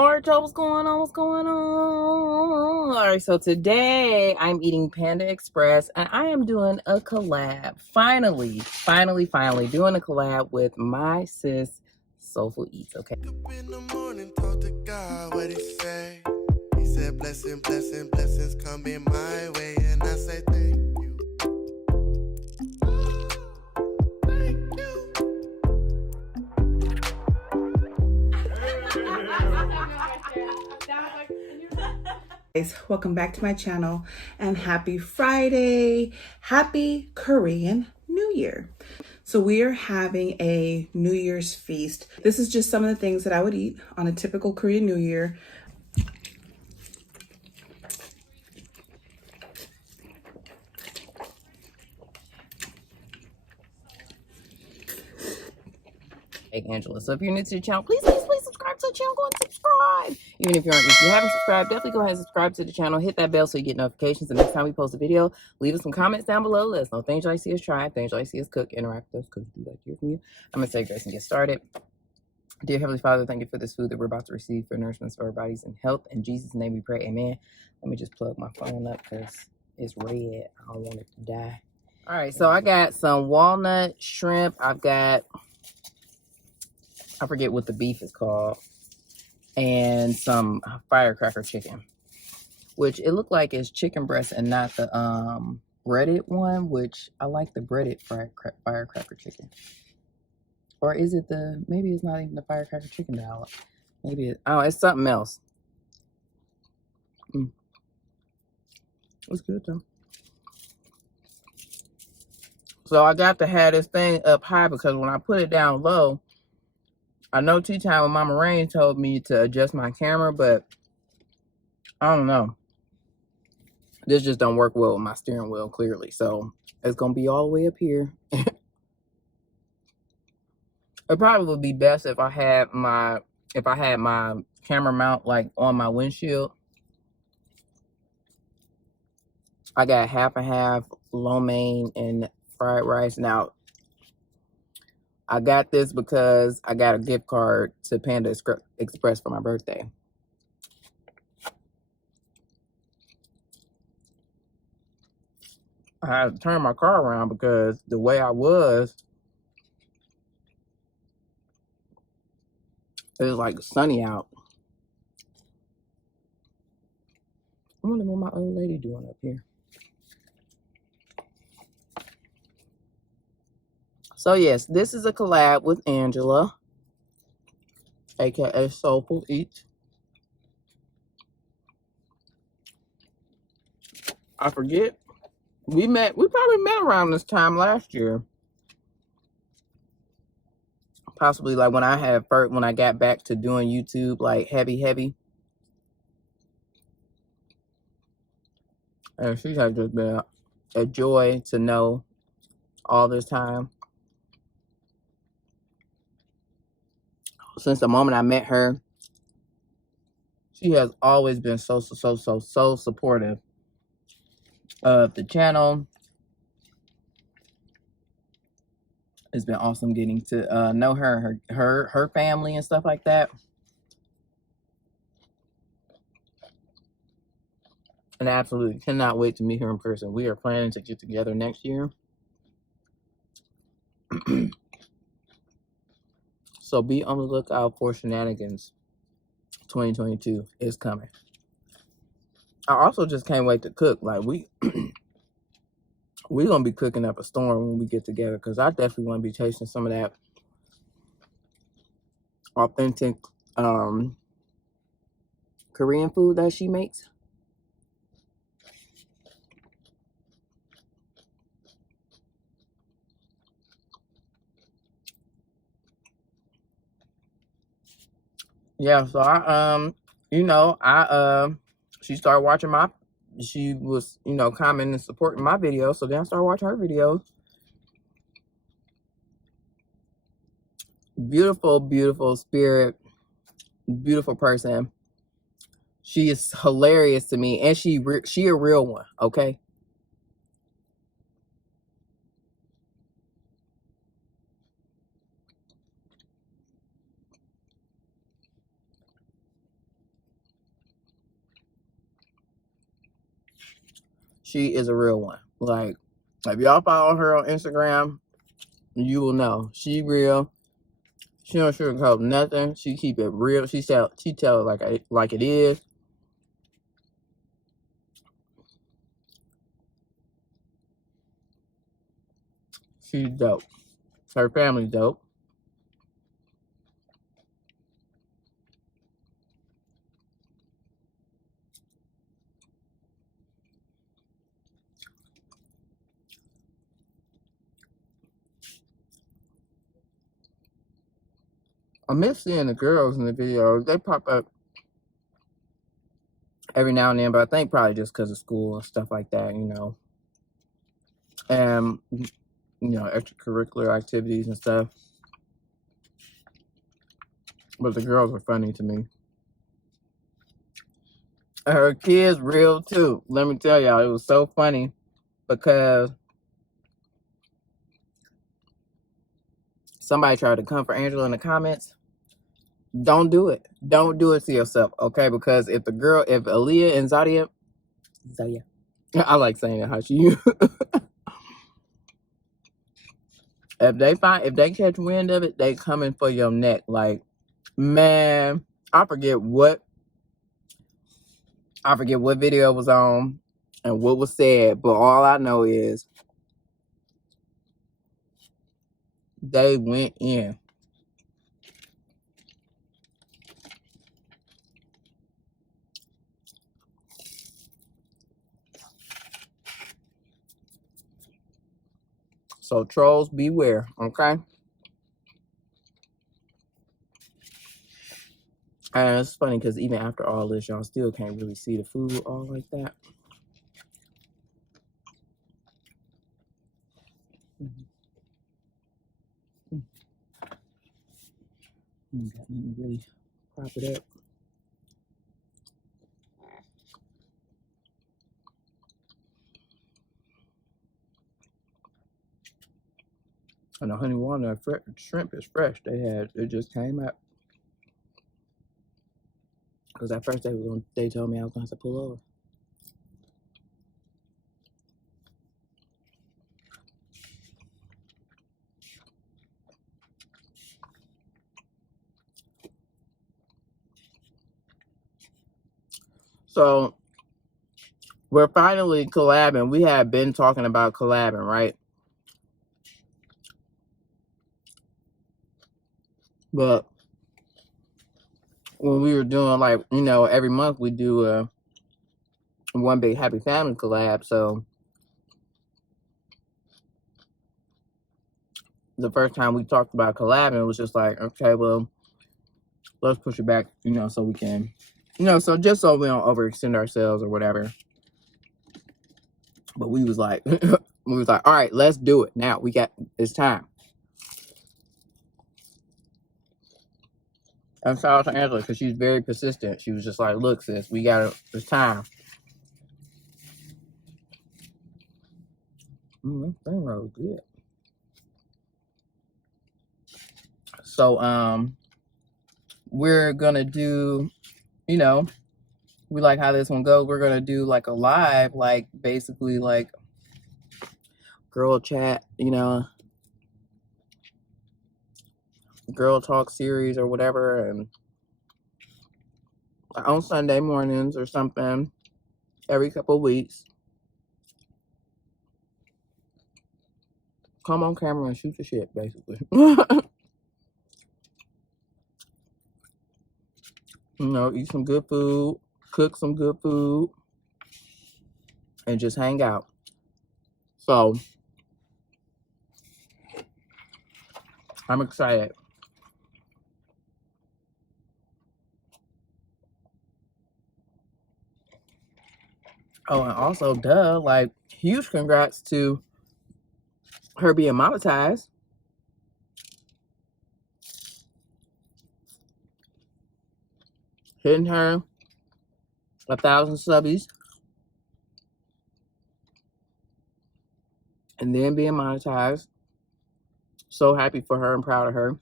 Alright, y'all, what's going on? What's going on? Alright, so today I'm eating Panda Express and I am doing a collab. Finally doing a collab with my sis, Soulful Eats, okay? In the morning, talk to God, what he say? He said, blessings coming my way, and I say thank you. Thank you. Guys, welcome back to my channel and happy Friday. Happy Korean New Year. So we are having a New Year's feast. This is just some of the things that I would eat on a typical Korean New Year. Hey, Angela. So if you're new to the channel, please subscribe to the channel. Go and subscribe. Even if you haven't subscribed, definitely go ahead and subscribe to the channel. Hit that bell so you get notifications the next time we post a video. Leave us some comments down below. Let us know things you like to see us try, things you like to see us cook, interact with us, because we like to hear from you. I'm going to say grace and get started. Dear Heavenly Father, thank you for this food that we're about to receive for nourishment of our bodies and health. In Jesus' name we pray, amen. Let me just plug my phone up because it's red. I don't want it to die. All right, so I got some walnut shrimp. I've got, I forget what the beef is called, and some firecracker chicken, which it looked like is chicken breast and not the breaded one, which I like the breaded firecracker chicken. Or is it the, maybe it's not even the firecracker chicken that maybe it, oh, it's something else. It's good though. So I got to have this thing up high because when I put it down low, I know Tea Time with Mama Rain told me to adjust my camera, but I don't know. This just don't work well with my steering wheel, clearly. So it's gonna be all the way up here. It probably would be best if I had my camera mount like on my windshield. I got half and half lo mein and fried rice. Now I got this because I got a gift card to Panda Express for my birthday. I had to turn my car around because the way I was, it was like sunny out. I wonder what my old lady doing up here. So yes, this is a collab with Angela, aka Soulful Eats. I forget. We probably met around this time last year. Possibly like when I got back to doing YouTube like heavy. And she has just been a joy to know all this time. Since the moment I met her, she has always been so supportive of the channel. It's been awesome getting to know her family and stuff like that. And I absolutely cannot wait to meet her in person. We are planning to get together next year. So be on the lookout for shenanigans. 2022 is coming. I also just can't wait to cook. Like we're gonna be cooking up a storm when we get together, because I definitely want to be tasting some of that authentic Korean food that she makes. Yeah, so she started watching she was, commenting and supporting my videos, so then I started watching her videos. Beautiful spirit, beautiful person. She is hilarious to me, and she a real one, okay? she is a real one. Like, if y'all follow her on Instagram, you will know she real. She don't sugarcoat nothing. She keep it real. She tell it like it is. She's dope. Her family's dope. I miss seeing the girls in the videos. They pop up every now and then, but I think probably just because of school and stuff like that, you know. And, you know, extracurricular activities and stuff. But the girls are funny to me. Her kids real too. Let me tell y'all, it was so funny because somebody tried to come for Angela in the comments. Don't do it. Don't do it to yourself, okay? Because if Aaliyah and Zadia, I like saying it how she if they catch wind of it, they coming for your neck. Like, man, I forget what video was on and what was said, but all I know is they went in. So trolls beware, okay? And it's funny because even after all this, y'all still can't really see the food all like that. Got nothing to really prop it up. And the honey walnut shrimp is fresh. It just came out. Because at first they told me I was going to have to pull over. So we're finally collabing. We have been talking about collabing, right? But when we were doing, like, you know, every month we do a one big happy family collab. So the first time we talked about collabing, it was just like, okay, well, let's push it back, you know, so we can, you know, so just so we don't overextend ourselves or whatever. But we was like, all right, let's do it now. It's time. And shout out to Angela because she's very persistent. She was just like, look, sis, it's time. That spring roll is good. So, we're gonna do, you know, we like how this one goes. We're gonna do like a live, like basically like girl chat, you know, girl talk series or whatever, and on Sunday mornings or something every couple of weeks. Come on camera and shoot the shit, basically. You know, eat some good food, cook some good food, and just hang out. So I'm excited. Oh, and also, duh, like, huge congrats to her being monetized. Hitting her 1,000 subbies. And then being monetized. So happy for her and proud of her.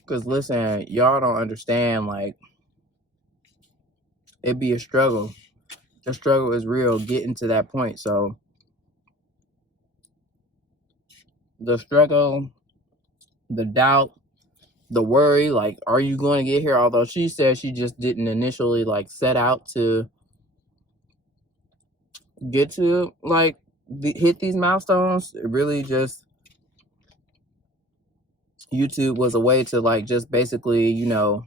Because listen, y'all don't understand, like, it'd be a struggle. The struggle is real getting to that point. So the struggle, the doubt, the worry, like, are you going to get here? Although she said she just didn't initially like set out to get to like hit these milestones. It really just, YouTube was a way to like just basically, you know,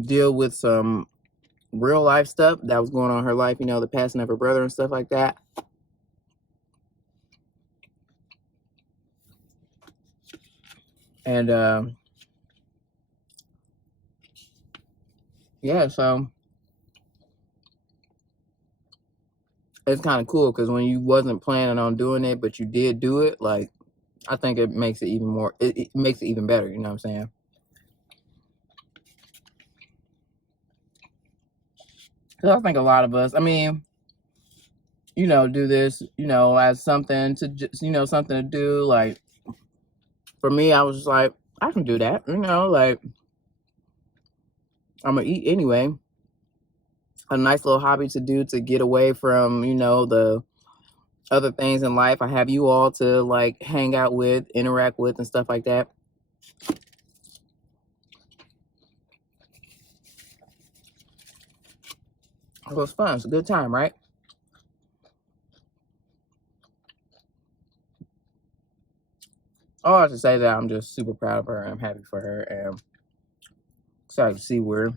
deal with some real life stuff that was going on in her life, you know, the passing of her brother and stuff like that. And yeah, so it's kind of cool because when you wasn't planning on doing it, but you did do it, like, I think it makes it even more, it makes it even better, you know what I'm saying? Because I think a lot of us, I mean, you know, do this, you know, as something to just, you know, something to do. Like, for me, I was just like, I can do that, you know, like, I'm gonna eat anyway. A nice little hobby to do to get away from, you know, the other things in life. I have you all to like hang out with, interact with, and stuff like that. So it's fun. It's a good time, right? Oh, I have to say that I'm just super proud of her and I'm happy for her and excited to see where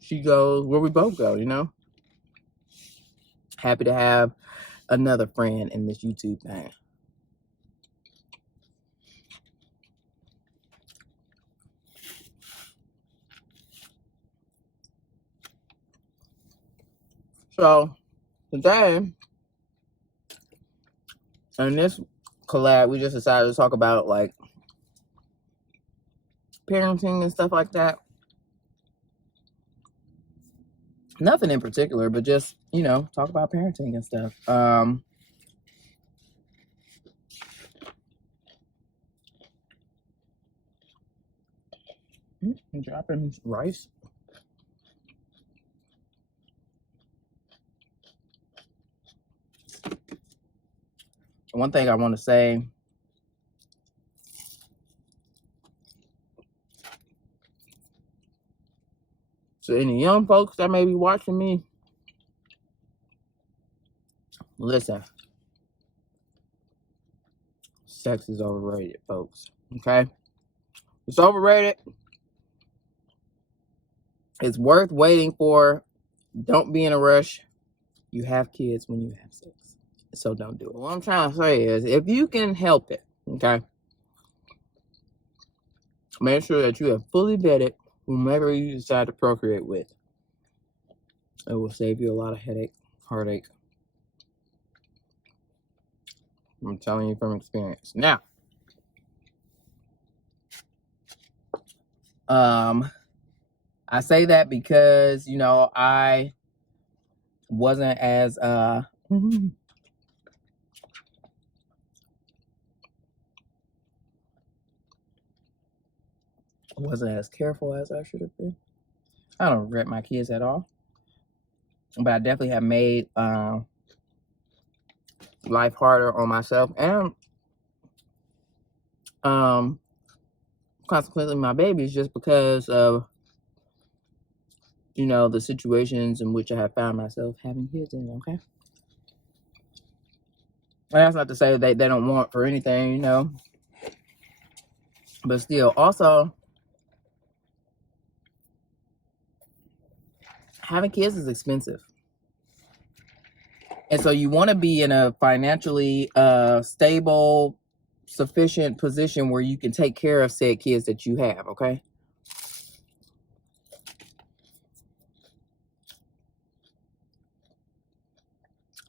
she goes, where we both go, you know? Happy to have another friend in this YouTube thing. So today, in this collab, we just decided to talk about like parenting and stuff like that. Nothing in particular, but just, you know, talk about parenting and stuff. I'm dropping rice. One thing I want to say, to any young folks that may be watching me, listen, sex is overrated, folks. Okay? It's overrated. It's worth waiting for. Don't be in a rush. You have kids when you have sex. So don't do it. What I'm trying to say is, if you can help it, okay, make sure that you have fully vetted whomever you decide to procreate with. It will save you a lot of heartache. I'm telling you from experience. Now, I say that because, you know, I wasn't as wasn't as careful as I should have been. I don't regret my kids at all, but I definitely have made life harder on myself and consequently my babies, just because of, you know, the situations in which I have found myself having kids in. Okay, and that's not to say that they don't want for anything, you know, but still, also having kids is expensive. And so you want to be in a financially stable, sufficient position where you can take care of said kids that you have, okay?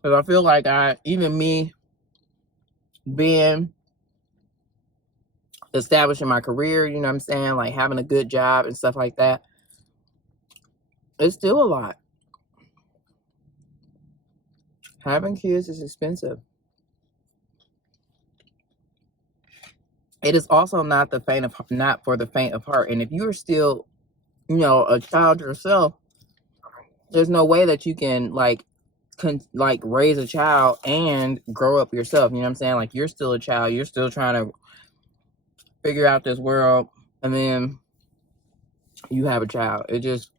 Because I feel like even me being established in my career, you know what I'm saying, like having a good job and stuff like that, it's still a lot. Having kids is expensive. It is also not for the faint of heart. And if you're still you know, a child yourself, there's no way that you can like raise a child and grow up yourself. You know what I'm saying? Like, you're still a child, you're still trying to figure out this world, and then you have a child. It just,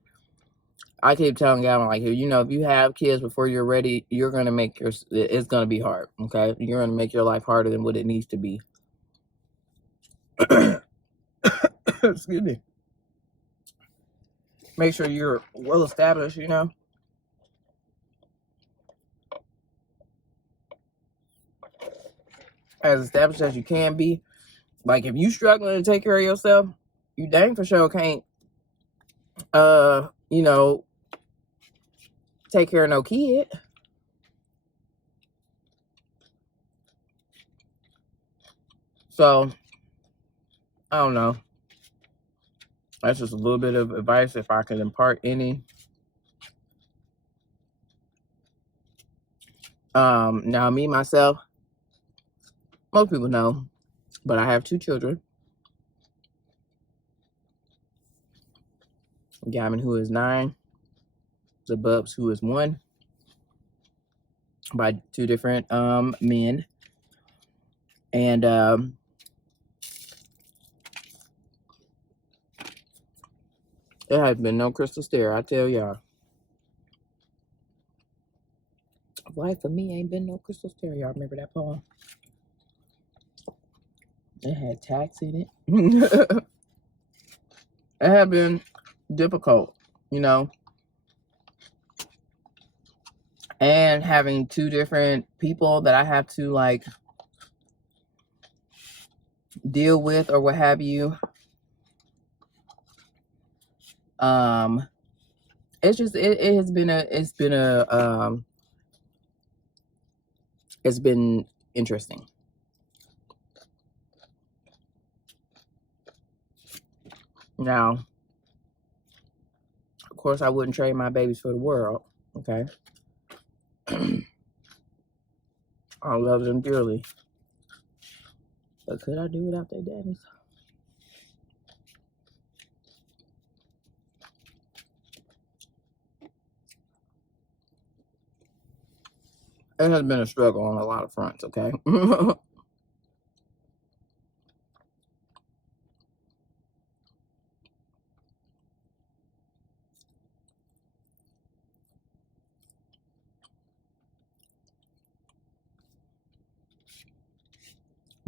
I keep telling Gavin, like, you know, if you have kids before you're ready, you're gonna make it's gonna be hard. Okay, you're gonna make your life harder than what it needs to be. Excuse me. Make sure you're well established, you know. As established as you can be. Like, if you struggling to take care of yourself, you dang for sure can't you know, take care of no kid. So I don't know. That's just a little bit of advice, if I could impart any. Now, me myself, most people know, but I have 2 children. Gavin, who is 9, the Bubs, who is 1, by 2 different men. And it has been no crystal stair, I tell y'all. Life for me ain't been no crystal stair. Y'all remember that poem? It had tax in it. It had been difficult, you know. And having 2 different people that I have to like deal with or what have you. It's just it's been interesting. Now, of course, I wouldn't trade my babies for the world. Okay. I love them dearly. But could I do without their daddies? It has been a struggle on a lot of fronts, okay?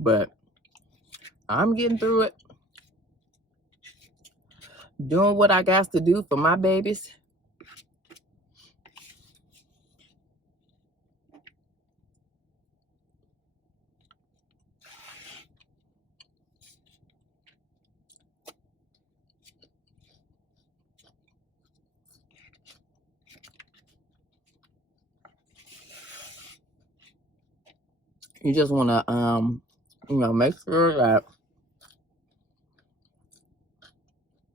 But I'm getting through it. Doing what I got to do for my babies. You just want to, you know, make sure that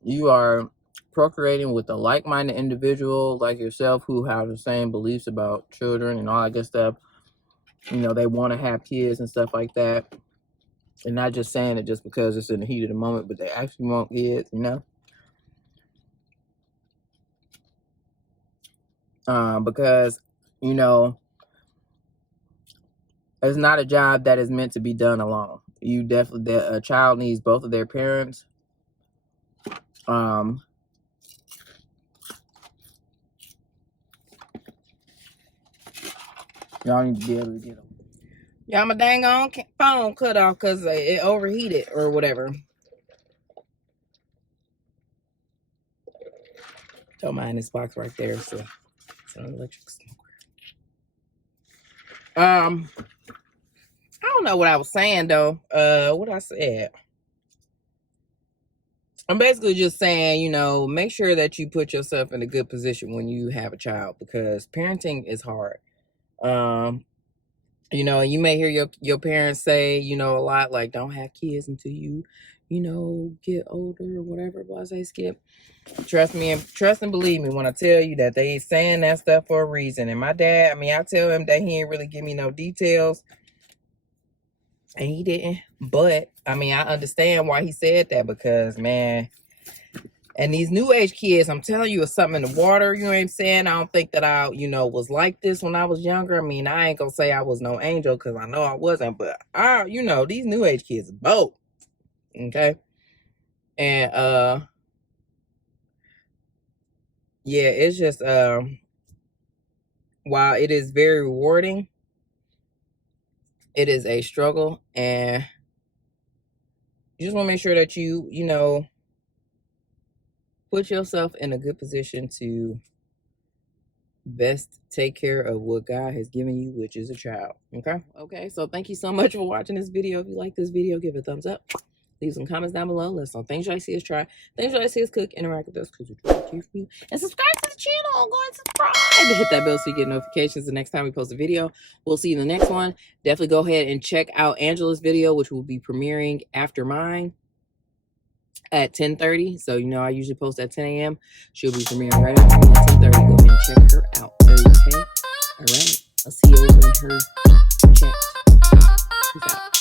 you are procreating with a like-minded individual like yourself who have the same beliefs about children and all that good stuff. You know, they want to have kids and stuff like that. And not just saying it just because it's in the heat of the moment, but they actually want kids, you know? Because, you know, it's not a job that is meant to be done alone. You definitely, a child needs both of their parents. Y'all need to be able to get them. Y'all, my dang on phone cut off because it overheated or whatever. Don't mind this box right there. So it's an electric smoker. I don't know what I was saying though. What I said. I'm basically just saying, you know, make sure that you put yourself in a good position when you have a child, because parenting is hard. You know, you may hear your parents say, you know, a lot like, don't have kids until you know, get older or whatever. But I say, Skip, trust and believe me when I tell you that they saying that stuff for a reason. And my dad, I mean, I tell him that he ain't really give me no details, and he didn't. But I mean, I understand why he said that, because man, And these new age kids, I'm telling you, it's something in the water. You know what I'm saying? I don't think that I, was like this when I was younger. I mean, I ain't gonna say I was no angel because I know I wasn't. But these new age kids are bold. Okay. And yeah, it's just while it is very rewarding, it is a struggle, and you just want to make sure that you put yourself in a good position to best take care of what God has given you, which is a child. Okay, so thank you so much for watching this video. If you like this video, give it a thumbs up. Leave some comments down below. Let us know things you like to see us try, things you like to see us cook, interact with us because we're trying to for you. And subscribe to the channel. Go and subscribe and hit that bell so you get notifications the next time we post a video. We'll see you in the next one. Definitely go ahead and check out Angela's video, which will be premiering after mine at 10:30. So I usually post at 10 a.m. She'll be premiering right after me at 10:30. Go ahead and check her out. Okay. All right. I'll see you over in her chat. Peace out.